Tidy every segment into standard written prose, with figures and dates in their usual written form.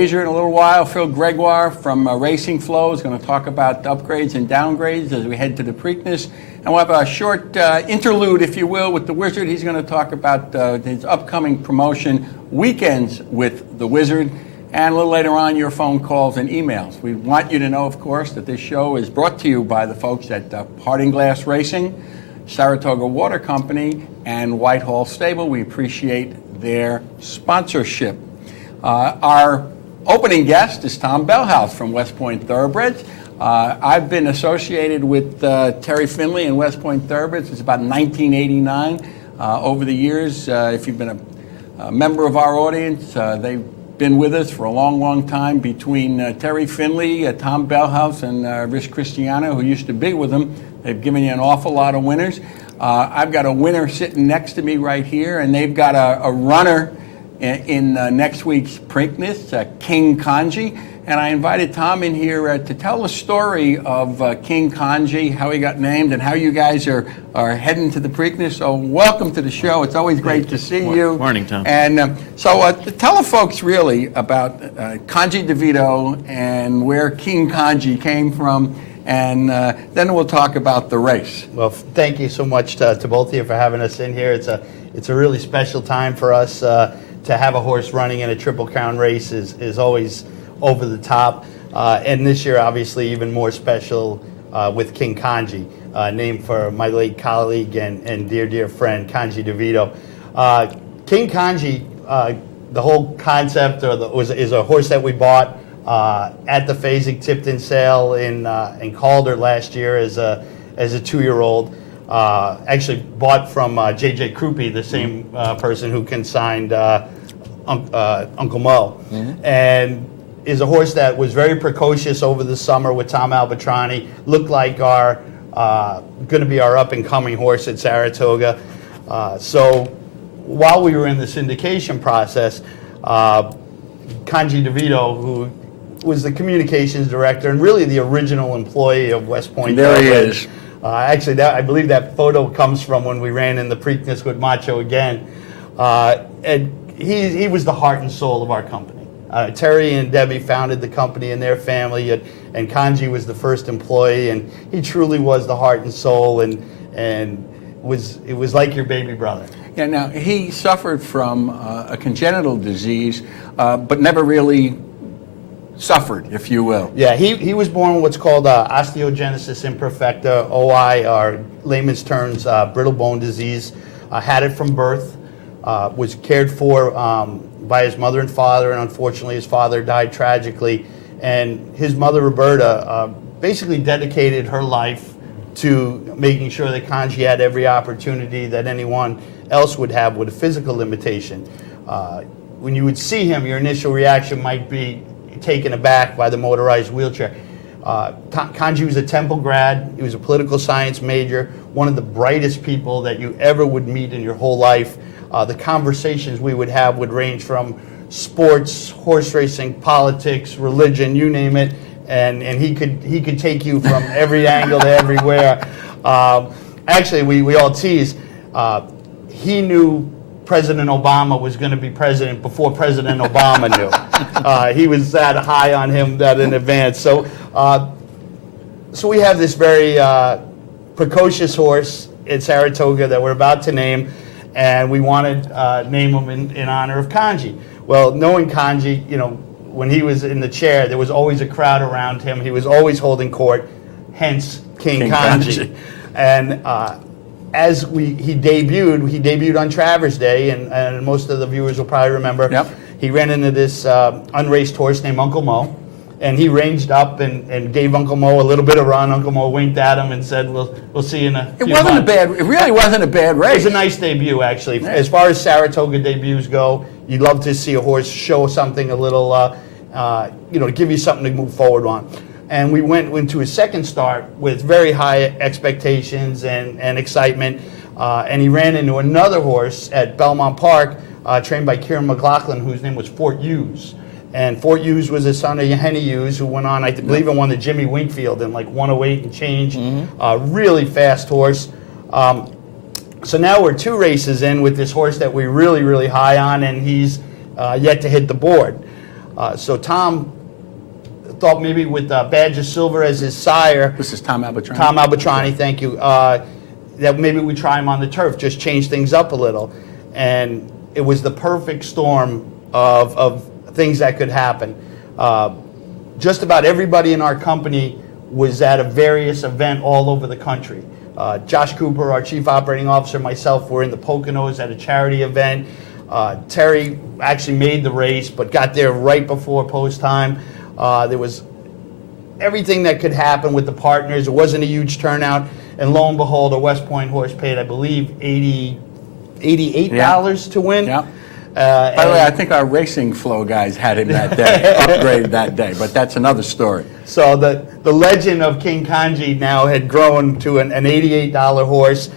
In a little while, Phil Gregoire from Racing Flow is going to talk about upgrades and downgrades as we head to the Preakness. And we'll have a short interlude, if you will, with the Wizard. He's going to talk about his upcoming promotion, Weekends with the Wizard. And a little later on, your phone calls and emails. We want you to know, of course, that this show is brought to you by the folks at Parting Glass Racing, Saratoga Water Company, and Whitehall Stable. We appreciate their sponsorship. Our opening guest is Tom Bellhouse from West Point Thoroughbreds. I've been associated with Terry Finley and West Point Thoroughbreds since about 1989. Over the years, if you've been a member of our audience, they've been with us for a long, long time. Between Terry Finley, Tom Bellhouse, and Rich Cristiano, who used to be with them, they've given you an awful lot of winners. I've got a winner sitting next to me right here, and they've got a runner in next week's Preakness, King Kanji. And I invited Tom in here to tell the story of King Kanji, how he got named, and how you guys are heading to the Preakness. So welcome to the show. It's always great to see you. Morning, Tom. And so tell the folks really about Kanji DeVito and where King Kanji came from, and then we'll talk about the race. Well, thank you so much to both of you for having us in here. It's a really special time for us. To have a horse running in a Triple Crown race is always over the top. And this year, obviously, even more special with King Kanji, named for my late colleague and dear friend, Kanji DeVito. King Kanji, the whole concept is a horse that we bought at the Fasig-Tipton sale in Calder last year as a 2-year-old. Actually bought from J.J. Krupe, the same person who consigned Uncle Mo, and is a horse that was very precocious over the summer with Tom Albatrani. Looked like our going to be our up-and-coming horse at Saratoga. So while we were in the syndication process, Kanji DeVito, who was the communications director and really the original employee of West Point. There he is. Actually, I believe that photo comes from when we ran in the Preakness with Macho again. And he was the heart and soul of our company. Terry and Debbie founded the company in their family, and Kanji was the first employee, and he truly was the heart and soul, and it was like your baby brother. Yeah, now, he suffered from a congenital disease, but never really suffered, if you will. Yeah, he was born with what's called osteogenesis imperfecta, OI, or layman's terms, brittle bone disease. Had it from birth, was cared for by his mother and father, and unfortunately his father died tragically. And his mother, Roberta, basically dedicated her life to making sure that Kanji had every opportunity that anyone else would have with a physical limitation. When you would see him, your initial reaction might be taken aback by the motorized wheelchair. Kanji was a Temple grad. He was a political science major, one of the brightest people that you ever would meet in your whole life. The conversations we would have would range from sports, horse racing, politics, religion, you name it, and he could take you from every angle to everywhere. Actually, we all tease. He knew President Obama was going to be president before President Obama knew. He was that high on him that in advance. So we have this very precocious horse at Saratoga that we're about to name, and we wanted to name him in honor of Kanji. Well, knowing Kanji, when he was in the chair, there was always a crowd around him. He was always holding court, hence King Kanji. And as he debuted on Travers Day, and most of the viewers will probably remember. Yep. He ran into this unraced horse named Uncle Mo, and he ranged up and gave Uncle Mo a little bit of run. Uncle Mo winked at him and said, "We'll see you in a few months." It really wasn't a bad race. It was a nice debut, actually. Yeah. As far as Saratoga debuts go, you'd love to see a horse show something a little, to give you something to move forward on. And we went into his second start with very high expectations and excitement. And he ran into another horse at Belmont Park, trained by Kieran McLaughlin, whose name was Fort Hughes. And Fort Hughes was the son of Henny Hughes, who went on, I believe, and won the Jimmy Wingfield in like 108 and change. Really fast horse. So now we're 2 races in with this horse that we're really, really high on, and he's yet to hit the board. So Tom thought maybe with Badge of Silver as his sire, This is Tom Albatroni. Tom Albatroni, thank you, that maybe we try him on the turf, just change things up a little. And it was the perfect storm of things that could happen. Just about everybody in our company was at a various event all over the country. Josh Cooper, our chief operating officer, myself were in the Poconos at a charity event. Terry actually made the race, but got there right before post time. There was everything that could happen with the partners. It wasn't a huge turnout. And lo and behold, a West Point horse paid, I believe, $88 to win. Yeah. By the way, I think our Racing Flow guys had him that day, upgraded that day, but that's another story. So the legend of King Kanji now had grown to an $88 horse.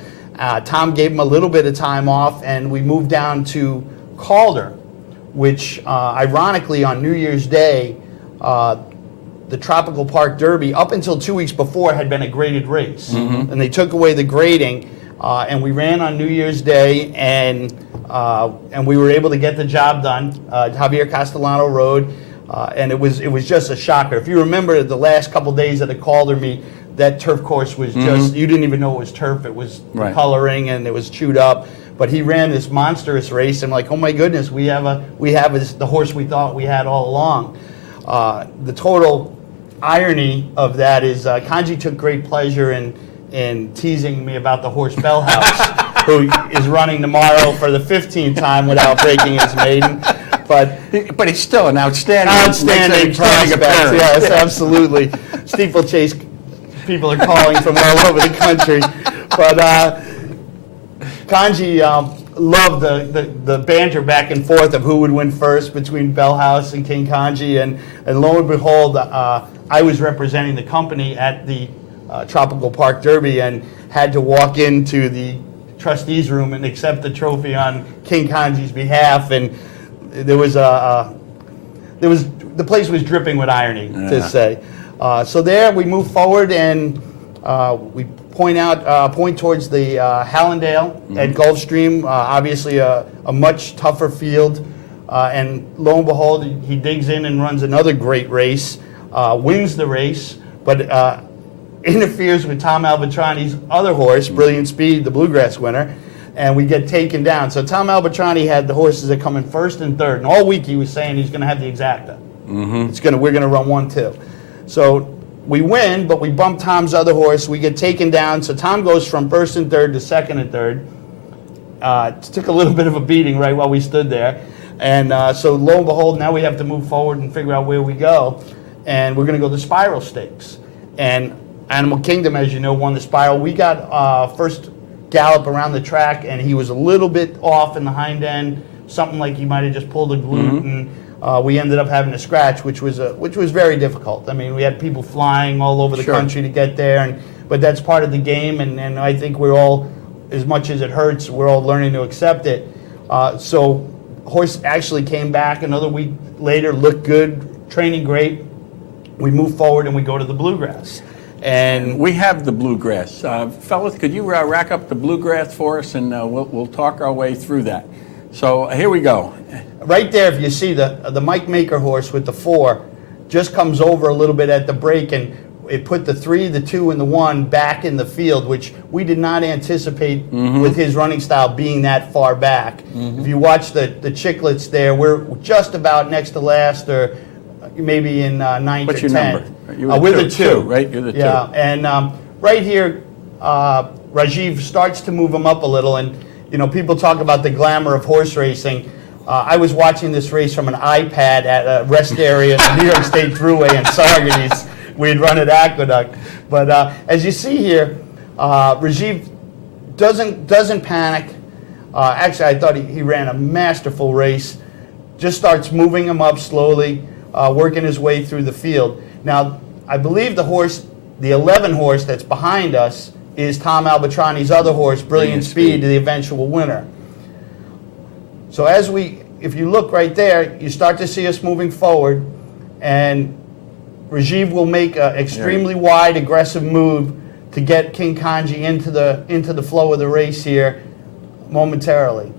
Tom gave him a little bit of time off, and we moved down to Calder, which ironically on New Year's Day, the Tropical Park Derby, up until 2 weeks before, had been a graded race. And they took away the grading, and we ran on New Year's Day, and we were able to get the job done. Javier Castellano rode, and it was just a shocker. If you remember the last couple days of the Calder meet, that turf course was just, you didn't even know it was turf. It was Right. coloring, and it was chewed up. But he ran this monstrous race, and like, oh my goodness, we have the horse we thought we had all along. The total irony of that is Kanji took great pleasure in teasing me about the horse Bellhouse, who is running tomorrow for the 15th time without breaking his maiden. But he's still an outstanding prospect. appearance. Yes, absolutely. Steeplechase people are calling from all over the country. But Kanji loved the banter back and forth of who would win first between Bellhouse and King Kanji, and lo and behold, I was representing the company at the Tropical Park Derby and had to walk into the trustees room and accept the trophy on King Kanji's behalf, and the place was dripping with irony, to say. So there we move forward, and we point towards the Hallandale at Gulfstream, obviously a much tougher field, and lo and behold, he digs in and runs another great race, wins the race, but interferes with Tom Albatroni's other horse, Brilliant Speed, the Bluegrass winner, and we get taken down. So Tom Albatroni had the horses that come in first and third, and all week he was saying he's going to have the exacta. We're going to run 1-2. So we win, but we bump Tom's other horse. We get taken down. So Tom goes from first and third to second and third. Took a little bit of a beating right while we stood there. And so lo and behold, now we have to move forward and figure out where we go. And we're going to go to the Spiral Stakes. And Animal Kingdom, as you know, won the Spiral. We got first gallop around the track, and he was a little bit off in the hind end, something like he might have just pulled a glute, and we ended up having a scratch, which was very difficult. I mean, we had people flying all over the country to get there, but that's part of the game, and I think we're all, as much as it hurts, we're all learning to accept it. So horse actually came back another week later, looked good, training great. We move forward and we go to the Bluegrass. And we have the Bluegrass. Fellas, could you rack up the Bluegrass for us, and we'll talk our way through that. So here we go. Right there, if you see the Mike Maker horse with the 4, just comes over a little bit at the break, and it put the 3, the 2, and the 1 back in the field, which we did not anticipate with his running style being that far back. If you watch the chicklets there, we're just about next to last, or maybe in 9th What's or 10th. your number? You're With the the 2, 2. right? You're the 2. Yeah, and right here, Rajiv starts to move him up a little, and people talk about the glamour of horse racing. I was watching this race from an iPad at a rest area at the New York State Thruway in Saugerties. We'd run at Aqueduct. But as you see here, Rajiv doesn't panic. Actually, I thought he ran a masterful race. Just starts moving him up slowly, working his way through the field. Now, I believe the 11 horse that's behind us is Tom Albatroni's other horse, Brilliant Speed, the eventual winner. So if you look right there, you start to see us moving forward, and Rajiv will make an extremely wide, aggressive move to get King Kanji into the flow of the race here momentarily.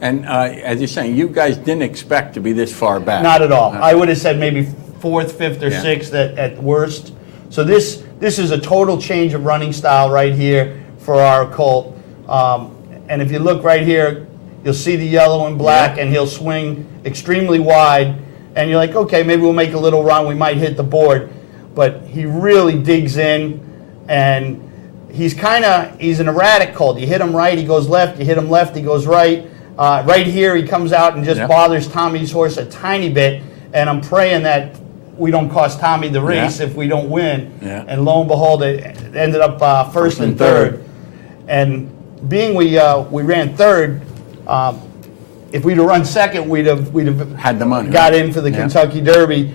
And as you're saying, you guys didn't expect to be this far back. Not at all. I would have said maybe fourth, fifth, or Yeah. sixth at worst. So this is a total change of running style right here for our colt. And if you look right here, you'll see the yellow and black, Yeah. and he'll swing extremely wide. And you're like, okay, maybe we'll make a little run. We might hit the board. But he really digs in, and he's an erratic colt. You hit him right, he goes left. You hit him left, he goes right. Right here, he comes out and just Yeah. bothers Tommy's horse a tiny bit. And I'm praying that we don't cost Tommy the race Yeah. if we don't win. Yeah. And lo and behold, it ended up first and third. And being we ran third, if we'd have run second, we'd have Had the money, got right? in for the Yeah. Kentucky Derby,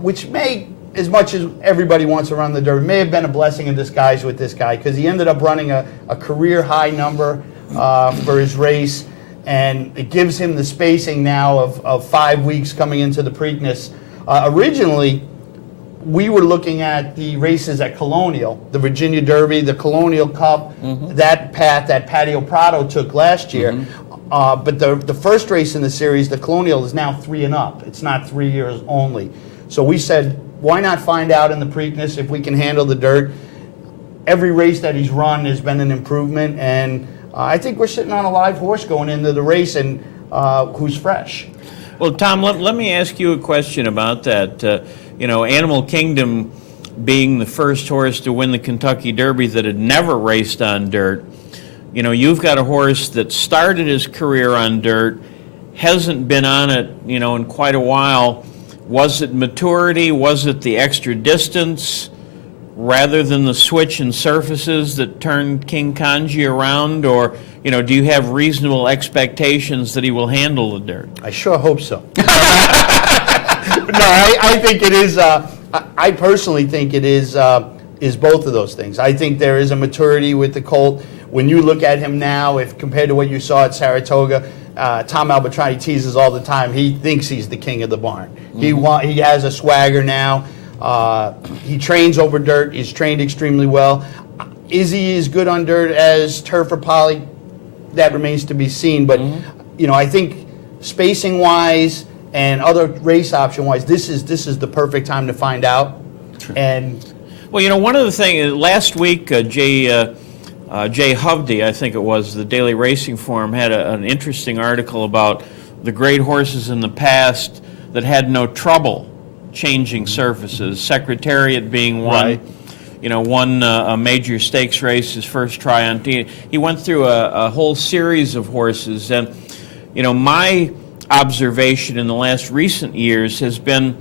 which may, as much as everybody wants to run the Derby, may have been a blessing in disguise with this guy, because he ended up running a career high number for his race, and it gives him the spacing now of 5 weeks coming into the Preakness. Originally, we were looking at the races at Colonial, the Virginia Derby, the Colonial Cup, that path that Patio Prado took last year. But the first race in the series, the Colonial, is now 3 and up. It's not 3 years only. So we said, why not find out in the Preakness if we can handle the dirt? Every race that he's run has been an improvement, and I think we're sitting on a live horse going into the race, and who's fresh. Well, Tom, let me ask you a question about that. Animal Kingdom being the first horse to win the Kentucky Derby that had never raced on dirt. You've got a horse that started his career on dirt, hasn't been on it, in quite a while. Was it maturity? Was it the extra distance rather than the switch in surfaces that turned King Kanji around? Or, do you have reasonable expectations that he will handle the dirt? I sure hope so. No, I think it is. I personally think it is both of those things. I think there is a maturity with the colt. When you look at him now, if compared to what you saw at Saratoga, Tom Albertrani teases all the time. He thinks he's the king of the barn. He has a swagger now. He trains over dirt. He's trained extremely well. Is he as good on dirt as turf or poly? That remains to be seen. But I think spacing wise and other race option wise, this is the perfect time to find out. True. And well, one of the things last week, Jay Hovde, I think it was, the Daily Racing Forum, had an interesting article about the great horses in the past that had no trouble changing surfaces. Secretariat being one. Right. Won a major stakes race, his first try on T. He went through a whole series of horses, and my observation in the last recent years has been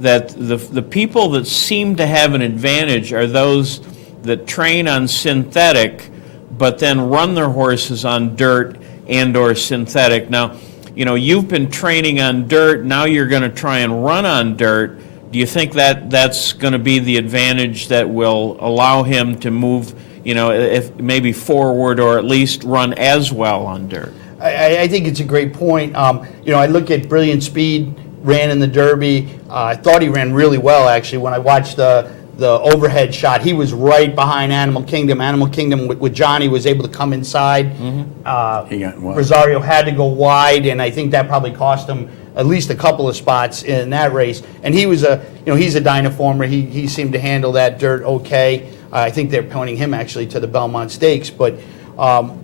that the people that seem to have an advantage are those that train on synthetic, but then run their horses on dirt and or synthetic. Now, you've been training on dirt, now you're going to try and run on dirt. Do you think that's going to be the advantage that will allow him to move, if maybe forward or at least run as well on dirt? I think it's a great point. I look at Brilliant Speed, ran in the Derby. I thought he ran really well, actually. When I watched the overhead shot, he was right behind Animal Kingdom. Animal Kingdom with Johnny was able to come inside. He got wide. Rosario had to go wide, and I think that probably cost him at least a couple of spots in that race. And he was he's a dynaformer. He seemed to handle that dirt okay. I think they're pointing him actually to the Belmont Stakes. But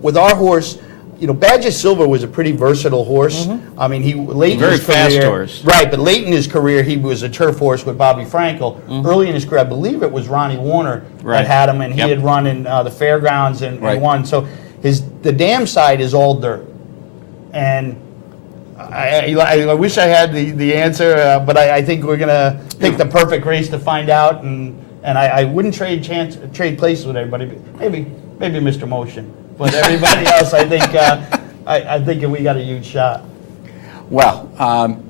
with our horse, Badge of Silver was a pretty versatile horse. I mean, late in Very his fast career, horse. right? But late in his career, he was a turf horse with Bobby Frankel. Early in his career, I believe it was Ronnie Warner Right. that had him, and he Yep. had run in the fairgrounds and Right. won. So the dam side is all dirt, and I wish I had the answer, but I think we're gonna pick the perfect race to find out, and I wouldn't trade places with everybody. Maybe Mr. Motion, but everybody else, I think we got a huge shot. Well,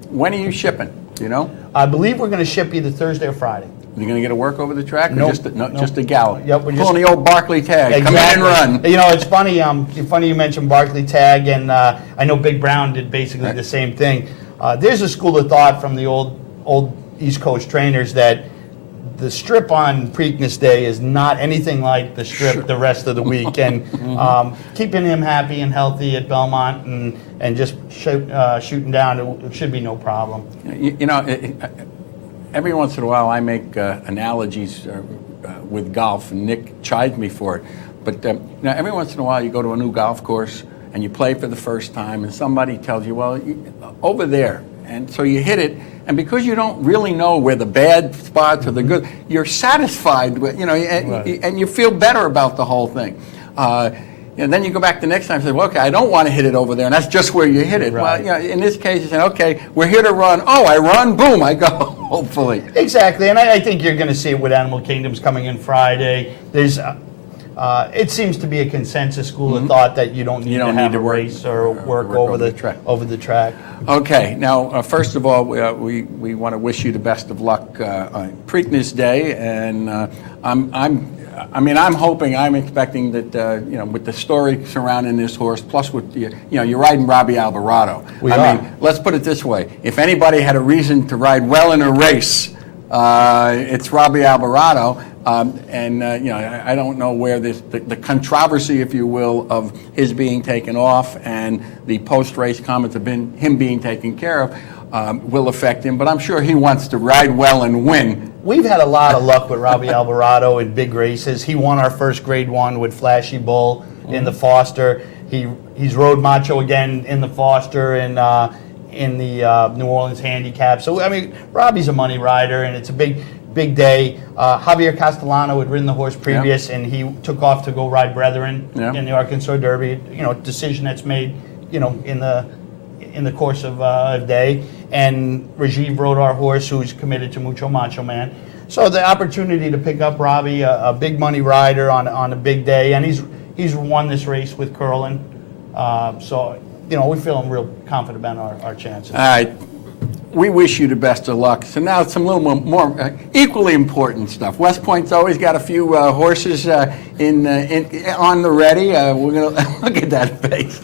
when are you shipping? Do you know? I believe we're going to ship either Thursday or Friday. You going to get a work over the track, or Nope. just a gallop? Yep, we're Pulling the old Barkley tag. Come in and run. It's funny. Funny you mentioned Barkley Tag, and I know Big Brown did basically the same thing. There's a school of thought from the old East Coast trainers that the strip on Preakness Day is not anything like the strip the rest of the week, and keeping him happy and healthy at Belmont and just shooting down, it should be no problem. You know, every once in a while I make analogies with golf, and Nick chides me for it. But you know, every once in a while you go to a new golf course and you play for the first time, and somebody tells you, well, over there. And so you hit it, and because you don't really know where the bad spots or the good, you're satisfied with, you know, and you feel better about the whole thing. And then you go back the next time and say, well, okay, I don't want to hit it over there, and that's just where you hit it. Right. Well, you know, in this case, you say, okay, we're here to run. Oh, I run, boom, I go, hopefully. Exactly, and I think you're going to see it with Animal Kingdoms coming in Friday. There's, it seems to be a consensus school of thought that you don't need to have a race or work over the track. Okay, now first of all, we want to wish you the best of luck on Preakness Day, and I'm expecting that you know, with the story surrounding this horse, plus with you know, you're riding Robbie Alvarado. I mean, let's put it this way: if anybody had a reason to ride well in a race, it's Robbie Alvarado. You know, I don't know where the controversy, if you will, of his being taken off and the post-race comments of him being taken care of will affect him. But I'm sure he wants to ride well and win. We've had a lot of luck with Robbie Alvarado in big races. He won our first Grade 1 with Flashy Bull in the Foster. He's rode Macho again in the Foster and in the New Orleans Handicap. So, I mean, Robbie's a money rider, and it's a big day. Javier Castellano had ridden the horse previous, and he took off to go ride Brethren in the Arkansas Derby. You know, decision that's made, you know, in the course of a day. And Rajiv rode our horse, who's committed to Mucho Macho Man. So the opportunity to pick up Robbie, a big money rider on a big day, and he's won this race with Curlin. So, you know, we're feeling real confident about our chances. All right. We wish you the best of luck. So now some little more equally important stuff. West Point's always got a few horses on the ready. We're going to look at that face.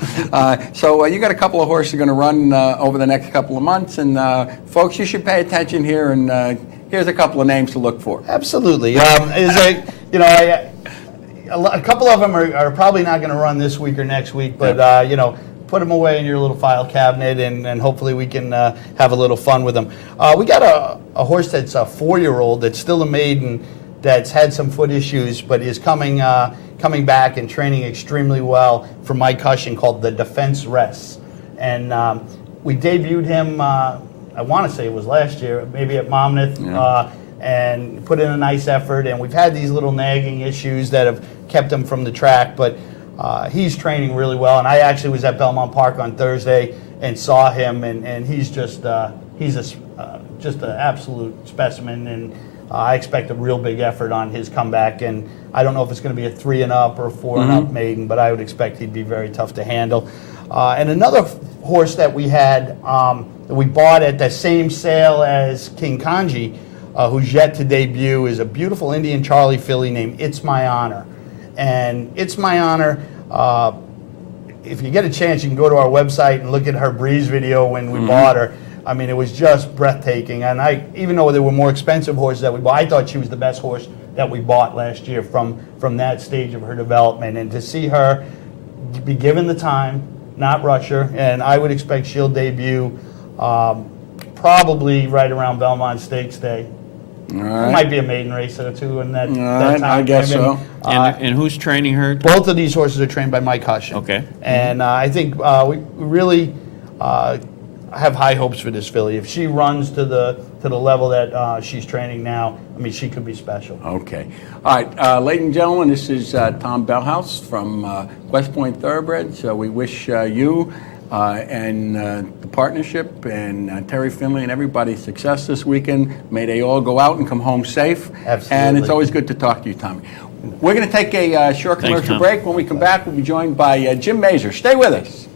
So you got a couple of horses going to run over the next couple of months. And folks, you should pay attention here. And here's a couple of names to look for. Absolutely. You know, a couple of them are probably not going to run this week or next week. But, you know, put them away in your little file cabinet, and hopefully we can have a little fun with them. We got a horse that's a 4-year-old that's still a maiden that's had some foot issues, but is coming back and training extremely well for Mike Hushin, called the Defense Rest. And we debuted him, I want to say it was last year, maybe at Monmouth, and put in a nice effort. And we've had these little nagging issues that have kept him from the track, but he's training really well, and I actually was at Belmont Park on Thursday and saw him, and he's just an absolute specimen, and I expect a real big effort on his comeback. And I don't know if it's going to be a 3 and up or 4 and up maiden, but I would expect he'd be very tough to handle. And another horse that we had that we bought at the same sale as King Kanji, who's yet to debut, is a beautiful Indian Charlie filly named It's My Honor. And It's My Honor, if you get a chance, you can go to our website and look at her breeze video when we bought her. I mean, it was just breathtaking. And even though there were more expensive horses that we bought, I thought she was the best horse that we bought last year from that stage of her development. And to see her be given the time, not rush her, and I would expect she'll debut probably right around Belmont Stakes Day. All right. It might be a maiden race or two in that, All that right, time. I guess so. And who's training her? Both of these horses are trained by Mike Hushin. Okay. And I think we really have high hopes for this filly. If she runs to the level that she's training now, I mean, she could be special. Okay. All right, ladies and gentlemen, this is Tom Bellhouse from West Point Thoroughbreds. We wish you and the partnership and Terry Finley and everybody success this weekend. May they all go out and come home safe. Absolutely. And it's always good to talk to you, Tommy. We're going to take a short Thanks, commercial Tom. break. When we come back, we'll be joined by Jim Mazur. Stay with us.